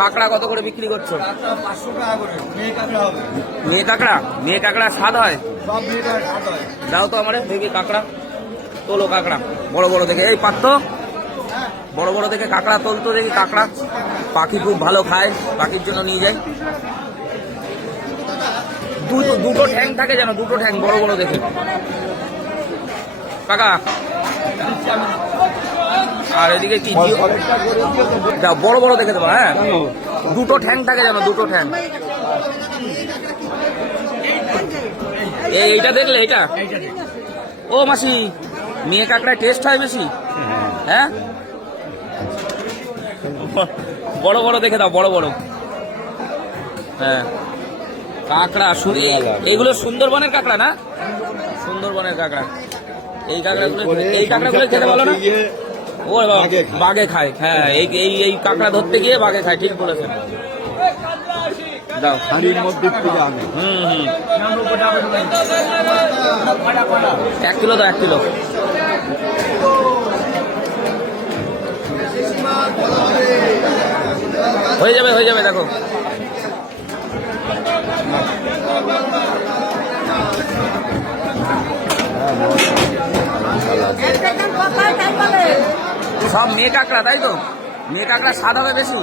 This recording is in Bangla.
কাঁকড়া কত করে বিক্রি করছো? 500 টাকা করে। মেয়ে কাঁকড়া? মেয়ে কাঁকড়া স্বাদ হয়? সব মেয়ে কাঁকড়া স্বাদ হয়। দাও তো আমারে দেখি কাঁকড়া, তোলো কাঁকড়া বড় বড় দেখে। এই পাত্র বড় বড় দেখে কাঁকড়া তোলতো দেখি কাঁকড়া। পাখি খুব ভালো খায়, পাখির জন্য নিয়ে যাই। দুটো ঠ্যাং থাকে যেন, দুটো ঠ্যাং বড় বড় দেখে কাকা। আর এদিকে কি দাও, বড় বড় দেখে দেবো। হ্যাঁ, দুটো ঠ্যাং থাকে যেন, দুটো ঠ্যাং। এইটা দেখলে, এইটা ও মাসি, মেয়ে কাঁকড়ায় টেস্ট হয় বেশি। হ্যাঁ, বড় বড় দেখে দাও, বড় বড়। হ্যাঁ, কাঁকড়া এইগুলো সুন্দরবনের কাঁকড়া না? সুন্দরবনের কাঁকড়া। এই কাঁকড়াগুলো, এই কাঁকড়াগুলো খেতে ভালো না? ও বাঘে খায়। হ্যাঁ, এই এই এই কাঁকড়া ধরতে গিয়ে বাঘে খায়, ঠিক বলেছেন। দাও হাড়ির মধ্যে পুজো হবে। 1 কিলো দাও, 1 কিলো। হয়ে যাবে, হয়ে যাবে, দেখো। সব মেয়ে কাঁকড়া, তাই তো? মেয়ে কাঁকড়া স্বাদ হবে বেশি।